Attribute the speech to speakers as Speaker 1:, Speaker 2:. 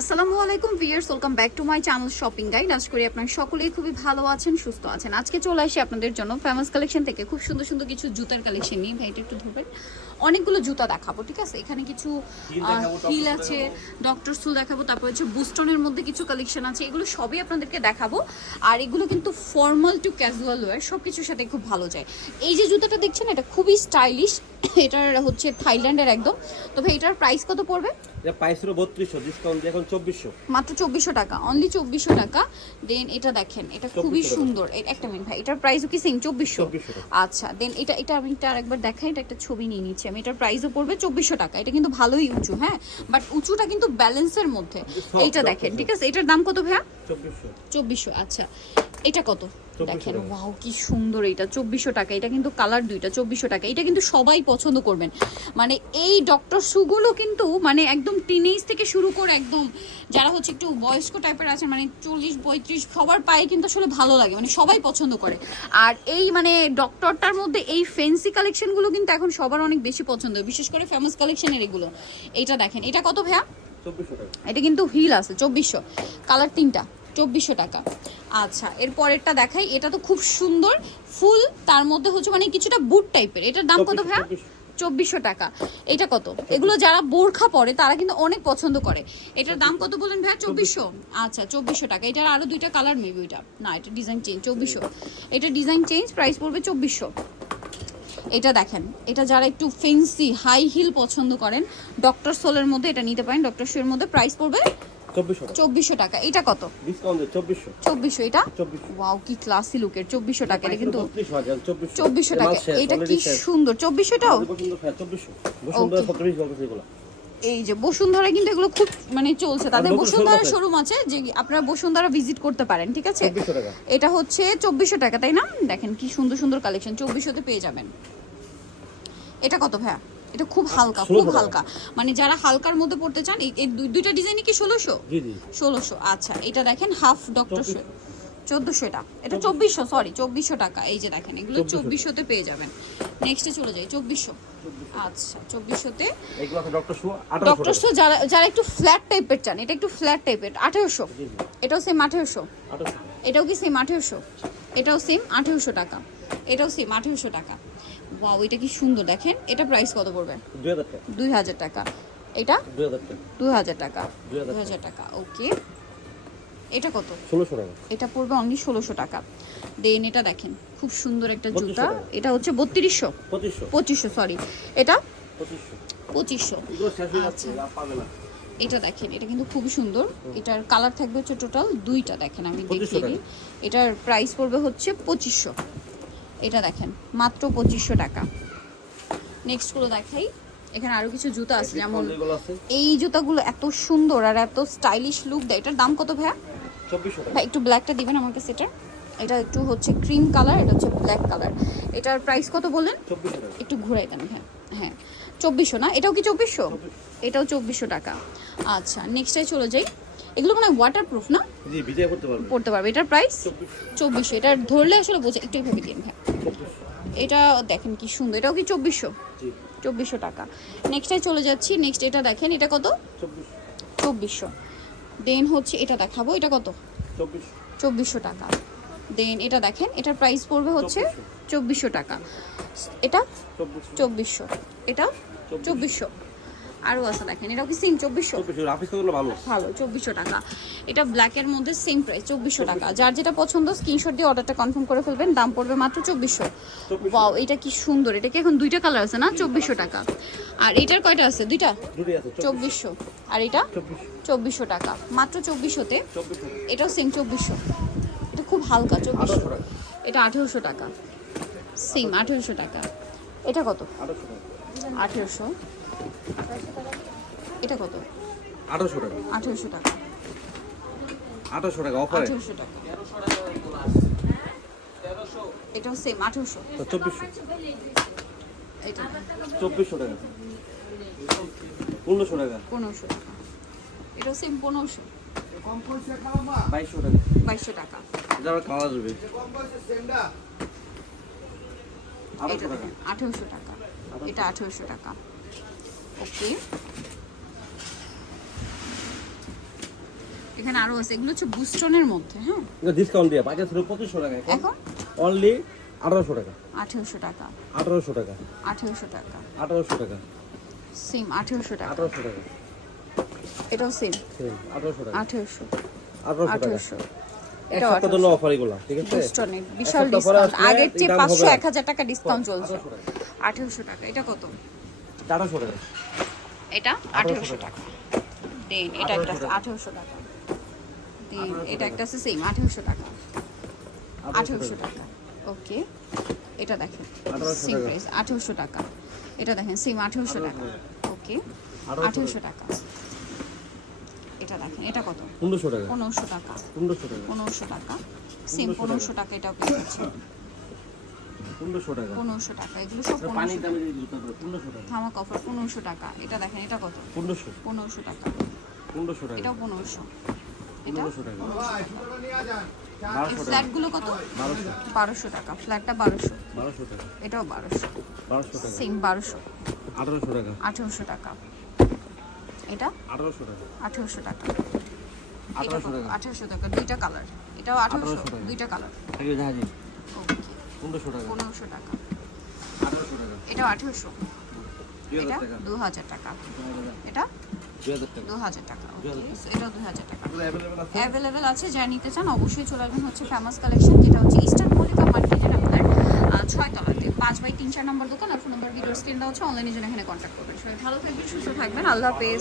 Speaker 1: আসসালামু আলাইকুম viewers welcome back to my channel shopping guide. আশা করি আপনারা সকলেই খুবই ভালো আছেন সুস্থ আছেন। আজকে চলে আসি আপনাদের জন্য ফেমাস কালেকশন থেকে। খুব সুন্দর সুন্দর কিছু জুতার কালেকশন নিয়ে। ভাইটা একটু ধরবেন। অনেকগুলো জুতা দেখাবো ঠিক আছে? এখানে কিছু হিল আছে ডক্টর সুল দেখাবো তারপর হচ্ছে বুস্টনের মধ্যে কিছু কালেকশন আছে। এগুলো সবই আপনাদেরকে দেখাবো। আর এগুলো কিন্তু ফর্মাল টু ক্যাজুয়াল ওয়ার সব কিছুর সাথে খুব ভালো যায়। এই যে জুতাটা দেখছেন এটা খুবই স্টাইলিশ। এটার হচ্ছে থাইল্যান্ডের একদম। তো ভাই এটার প্রাইস কত পড়বে?
Speaker 2: এটা প্রাইস ডিসকাউন্ট এখন
Speaker 1: মাত্র চব্বিশশো টাকা অনলি চব্বিশশো টাকা। দেন এটা দেখেন এটা খুবই সুন্দর। একটা মিনিট ভাই এটার প্রাইসও কি সেম
Speaker 2: 2400
Speaker 1: আচ্ছা দেন এটা এটা আমি এটা আরেকবার দেখাই এটা একটা ছবি নিয়ে নিচ্ছি আমি। এটার প্রাইসও পড়বে চব্বিশশো টাকা। এটা কিন্তু ভালোই উঁচু হ্যাঁ? বাট উঁচুটা কিন্তু ব্যালেন্সের মধ্যে। এইটা দেখেন ঠিক আছে? এটার দাম কত ভাইয়া?
Speaker 2: চব্বিশশো।
Speaker 1: আচ্ছা। এটা কত?
Speaker 2: 2400
Speaker 1: দেখেন। ওয়াও কি সুন্দর এটা চব্বিশশো টাকা। এটা কিন্তু কালার দুইটা চব্বিশশো টাকা। এটা কিন্তু সবাই পছন্দ করবেন। মানে এই ডক্টর সুগুলো কিন্তু মানে একদম টিনেজ থেকে শুরু করে একদম যারা হচ্ছে একটু বয়স্ক টাইপের আছে মানে চল্লিশ পঁয়ত্রিশ সবার পায়ে কিন্তু আসলে ভালো লাগে। মানে সবাই পছন্দ করে। আর এই মানে ডক্টরটার মধ্যে এই ফেন্সি কালেকশনগুলো কিন্তু এখন সবার অনেক বেশি পছন্দ। বিশেষ করে ফেমাস কালেকশনের এগুলো। এইটা দেখেন এটা কত ভাইয়া? এটা কিন্তু হিল আছে চব্বিশশো। কালার তিনটা। চব্বিশশো টাকা। আচ্ছা এর পরেরটা দেখাই। এটা তো খুব সুন্দর ফুল তার মধ্যে হচ্ছে মানে কিছুটা বুট টাইপের। এটার দাম কত
Speaker 2: 2400,
Speaker 1: ভাইয়া? চব্বিশশো টাকা। এটা কত? এগুলো যারা বোরখা পরে তারা কিন্তু অনেক পছন্দ করে। এটার দাম কত বলেন ভাইয়া? চব্বিশশো? আচ্ছা চব্বিশশো টাকা। এটার আরও দুইটা কালার মেবি ওইটা। না এটা ডিজাইন চেঞ্জ চব্বিশশো। এটা ডিজাইন চেঞ্জ প্রাইস পড়বে চব্বিশশো। এটা দেখেন এটা যারা একটু ফেন্সি হাই হিল পছন্দ করেন ডক্টর সোলের মধ্যে এটা নিতে পারেন ডক্টর শোয়ের মধ্যে প্রাইস পড়বে
Speaker 2: চব্বিশশো টাকা।
Speaker 1: এটা কত?
Speaker 2: চব্বিশশো।
Speaker 1: চব্বিশশো। এটা? ওয়াও কি ক্লাসি লুকের চব্বিশশো টাকা এটা কিন্তু
Speaker 2: চব্বিশশো।
Speaker 1: চব্বিশশো টাকা। এটা কি সুন্দর। চব্বিশশোটাও?
Speaker 2: আমাদের পছন্দ চব্বিশশো। বসুন্ধরা
Speaker 1: Okay.
Speaker 2: সতেরোশ বলতেছে এগুলো
Speaker 1: এই যে বসুন্ধরা কিন্তু এগুলো খুব মানে চলছে। তাদের বসুন্ধরা শোরুম আছে। যে আপনারা বসুন্ধরা ভিজিট করতে পারেন ঠিক আছে? এটা হচ্ছে চব্বিশশো টাকা তাই না? দেখেন কি সুন্দর সুন্দর কালেকশন চব্বিশশোতে পেয়ে যাবেন। এটা কত ভাইয়া? এটা খুব হালকা খুব হালকা। মানে যারা হালকার মধ্যে পড়তে চান এই- এই দুই- দুইটা ডিজাইনই কি ষোলোশো? ষোলোশো আচ্ছা। এটা দেখেন হাফ ডক্টর চোদ্দোশো এটা। এটা চব্বিশশো সরি চব্বিশশো টাকা। এই যে দেখেন এগুলো চব্বিশশোতে। পেয়ে যাবেন। নেক্সটে চলে যাই চব্বিশশো। আচ্ছা চব্বিশশোতে।
Speaker 2: এগুলো ডক্টর শু আঠারোশো
Speaker 1: ডক্টর
Speaker 2: টাকা
Speaker 1: যারা যারা একটু ফ্ল্যাট টাইপের চান এটা একটু ফ্ল্যাট টাইপের আঠেরোশো। এটাও সেম আঠেরোশো। এটাও কি সেম আঠেরোশো? এটাও সেম আঠেরোশো টাকা। এটাও সেম আঠেরোশো টাকা। ওয়াও এটা কি সুন্দর দেখেন এটা প্রাইস কত পড়বে?
Speaker 2: দুই হাজার টাকা।
Speaker 1: এটা?
Speaker 2: দুই হাজার টাকা।
Speaker 1: দুই হাজার টাকা।
Speaker 2: 2000
Speaker 1: টাকা। ওকে। এটা কত?
Speaker 2: ষোলোশো টাকা।
Speaker 1: এটা পড়বে অনলি ষোলোশো টাকা। দেন এটা দেখেন খুব সুন্দর একটা জুতা। এটা হচ্ছে বত্রিশশো।
Speaker 2: পঁচিশশো।
Speaker 1: সরি এটা?
Speaker 2: পঁচিশশো।
Speaker 1: আচ্ছা।
Speaker 2: যাচ্ছে আর পাবে না।
Speaker 1: এটা দেখেন এটা কিন্তু খুবই সুন্দর। এটার কালার থাকবে হচ্ছে টোটাল দুইটা দেখেন আমি
Speaker 2: 2500
Speaker 1: দেখিয়ে দিই। এটার প্রাইস পড়বে হচ্ছে পঁচিশশো। এটা দেখেন মাত্র পঁচিশশো টাকা। নেক্সটগুলো দেখাই। এখানে আরও কিছু জুতা আছে যেমন এই জুতাগুলো এত সুন্দর আর এত স্টাইলিশ লুক দেয়। এটার দাম কত ভাইয়া? ভাই একটু ব্ল্যাকটা দিবেন আমার কাছে এটা। এটা একটু হচ্ছে ক্রিম কালার এটা হচ্ছে ব্ল্যাক কালার এটার প্রাইস কত বললেন? একটু ঘুরাই দেন হ্যাঁ হ্যাঁ। চব্বিশশো না? এটাও কি চব্বিশশো? এটাও চব্বিশশো টাকা। আচ্ছা নেক্সটে চলে যাই। এগুলো মানে ওয়াটার প্রুফ না?
Speaker 2: জি বিজয় করতে পারবে।
Speaker 1: পড়তে পারবে। এটার প্রাইস
Speaker 2: চব্বিশশো।
Speaker 1: চব্বিশশো এটা ধরলে আসলে বোঝে একটু ভেবে দিন হ্যাঁ এটা দেখেন কি সুন্দর। এটাও কি চব্বিশশো?
Speaker 2: জি।
Speaker 1: চব্বিশশো টাকা। নেক্সটে চলে যাচ্ছি। নেক্সট এটা দেখেন এটা কত?
Speaker 2: চব্বিশশো।
Speaker 1: চব্বিশশো। দেন হচ্ছে এটা দেখাবো। এটা কত?
Speaker 2: চব্বিশশো।
Speaker 1: চব্বিশশো টাকা। দেন এটা দেখেন এটার প্রাইস পড়বে হচ্ছে চব্বিশশো। টাকা। এটা?
Speaker 2: চব্বিশশো।
Speaker 1: চব্বিশশো। এটা? চব্বিশশো। আরও আছে দেখেন এটাও কি সেম চব্বিশশো?
Speaker 2: ভালো।
Speaker 1: ভালো চব্বিশশো টাকা। এটা ব্ল্যাকের মধ্যে সেম প্রাইস চব্বিশশো টাকা। যার যেটা পছন্দ স্ক্রিনশট দিয়ে অর্ডারটা কনফার্ম করে ফেলবেন দাম পড়বে মাত্র চব্বিশশো। ওয়াও এটা কি সুন্দর এটা কি এখন দুইটা কালার আছে না? চব্বিশশো টাকা। আর এটার কয়টা আছে? দুইটা? চব্বিশশো। আর এটা?
Speaker 2: চব্বিশশো।
Speaker 1: টাকা। মাত্র চব্বিশশোতে? এটাও সেম চব্বিশশো। এটা খুব হালকা চব্বিশশো। এটা আঠেরোশো টাকা। সেম আঠেরোশো টাকা। এটা কত?
Speaker 2: আঠারোশো
Speaker 1: এটা কত?
Speaker 2: আঠারোশো টাকা।
Speaker 1: আঠেরোশো টাকা।
Speaker 2: আঠারোশো টাকা অফারে
Speaker 1: আঠেরোশো টাকা। এটাও সেম আঠেরোশো।
Speaker 2: চব্বিশশো।
Speaker 1: এটা।
Speaker 2: চব্বিশশো টাকা। পনেরোশো টাকা।
Speaker 1: পনেরোশো টাকা। এটাও সেম পনেরোশো।
Speaker 2: বাইশশো টাকা।
Speaker 1: বাইশশো টাকা।
Speaker 2: আবার কালার যাবে
Speaker 1: এটা আঠেরোশো টাকা এটা আঠেরোশো টাকা ওকে এখানে আরও আছে এগুলো হচ্ছে বুস্টনের মধ্যে হ্যাঁ
Speaker 2: এটা ডিসকাউন্ট দিয়ে বাজার ছিল পঁচিশশো টাকা এখন অনলি আঠারোশো টাকা
Speaker 1: আঠেরোশো টাকা
Speaker 2: আঠারোশো টাকা
Speaker 1: আঠেরোশো টাকা
Speaker 2: আঠারোশো টাকা
Speaker 1: সেম আঠেরোশো টাকা
Speaker 2: আঠারোশো টাকা
Speaker 1: এটাও সেম
Speaker 2: সেম আঠারোশো টাকা
Speaker 1: আঠেরোশো
Speaker 2: আঠারোশো টাকা
Speaker 1: আঠেরোশো
Speaker 2: এক সপ্তাহ জন্য অফার এগুলো ঠিক আছে?
Speaker 1: বুস্টনের বিশাল
Speaker 2: এক সপ্তাহ পরে
Speaker 1: ডিসকাউন্ট আগের চেয়ে
Speaker 2: দাম
Speaker 1: পাঁচশো
Speaker 2: হবে।
Speaker 1: এক হাজার টাকা ডিসকাউন্ট চলছে।
Speaker 2: আঠারোশো টাকা।
Speaker 1: আঠেরোশো এটা কত?
Speaker 2: টাকা।
Speaker 1: এটা? আঠেরোশো টাকা। দেন এটা একটা আছে আঠেরোশো টাকা। দেন এটা একটা আছে সেম আঠেরোশো টাকা। আঠেরোশো টাকা। ওকে এটা দেখেন সেম প্রাইস আঠেরোশো টাকা। এটা দেখেন সেম আঠেরোশো টাকা। ওকে
Speaker 2: 1800
Speaker 1: আঠেরোশো টাকা। এটা দেখেন এটা কত
Speaker 2: পনেরোশো টাকা
Speaker 1: পনেরোশো টাকা
Speaker 2: পনেরোশো টাকা
Speaker 1: পনেরোশো টাকা সেম পনেরোশো টাকা এটাও পেয়ে যাচ্ছে
Speaker 2: পনেরোশো টাকা
Speaker 1: পনেরোশো টাকা এগুলো সব
Speaker 2: পানির দামে পনেরোশো টাকা
Speaker 1: থামাক অফার পনেরোশো টাকা এটা দেখেন এটা কত
Speaker 2: পনেরোশো
Speaker 1: পনেরোশো টাকা
Speaker 2: পনেরোশো টাকা
Speaker 1: এটাও পনেরোশো এটা ফ্ল্যাটগুলো কত
Speaker 2: বারোশো
Speaker 1: বারোশো টাকা ফ্ল্যাটটা বারোশো
Speaker 2: বারোশো টাকা
Speaker 1: এটাও বারোশো
Speaker 2: বারোশো টাকা
Speaker 1: সেম বারোশো
Speaker 2: আঠারোশো টাকা
Speaker 1: আঠেরোশো টাকা এটা?
Speaker 2: আঠারোশো টাকা।
Speaker 1: আঠেরোশো টাকা।
Speaker 2: আঠারোশো টাকা।
Speaker 1: দুইটা কালার। এটাও আঠেরোশো
Speaker 2: 1800
Speaker 1: দুইটা কালার।
Speaker 2: পনেরোশো টাকা।
Speaker 1: পনেরোশো টাকা। এটাও আঠেরোশো। এটা দু হাজার টাকা। এটা? দু হাজার টাকা। এটাও দু হাজার টাকা। অ্যাভেলেবেল আছে? যা নিতে চান অবশ্যই চলে আসবেন হচ্ছে ফেমাস কালেকশন যেটা হচ্ছে ইস্টার্ন মল্লিকা মার্কেটের আপনার আহ, ছয় তলাতে। পাঁচ বাই তিন চার নম্বর দোকান আর ফোন নম্বর ভিডিও স্ক্রিন দেওয়া হচ্ছে অনলাইনে জন্য এখানে কন্ট্যাক্ট করবেন। সবাই ভালো থাকবেন সুস্থ থাকবেন। আল্লাহ হাফেজ।